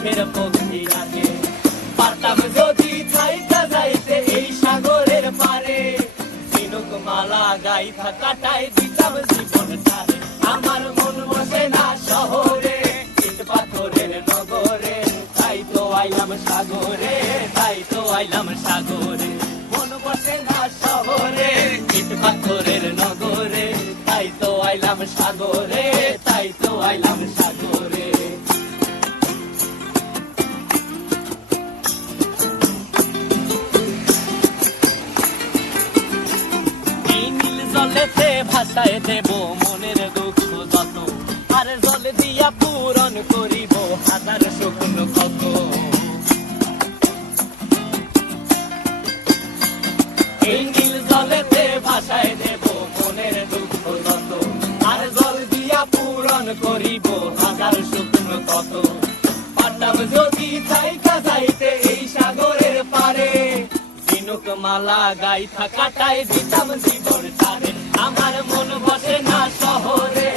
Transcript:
সুখের পক্ষী রাখে। পারতাম যদি থাইকা যাইতে এই সাগরের পারে, ঝিনুক মালা গাইথা কাটাই দিতাম জীবনটারে। আমার মন বসে না শহরে, ইট পাথরের নগরে, তাই তো আইলাম সাগরে, তাই তো আইলাম সাগরে। মন বসে না শহরে, ইট পাথরের নগরে, তাই তো আইলাম সাগরে, তাই তো আইলাম সাগরে। এই নীল জলেতে ভাসায় দেব মনের দুঃখ যত, আর জল দিয়া পূরণ করিব হাজার শুকনো ক্ষত। এই নীল জলেতে ভাসায় দেব মনের দুঃখ যত, আর জল দিয়া পূরণ করিব হাজার শুকনো ক্ষত। পারতাম যদি থাইকা যাইতে এই সাগরের পারে, ঝিনুক মালা গাইথা কাটাই দিতাম জীবনটারে। আমার মন বসে না শহরে,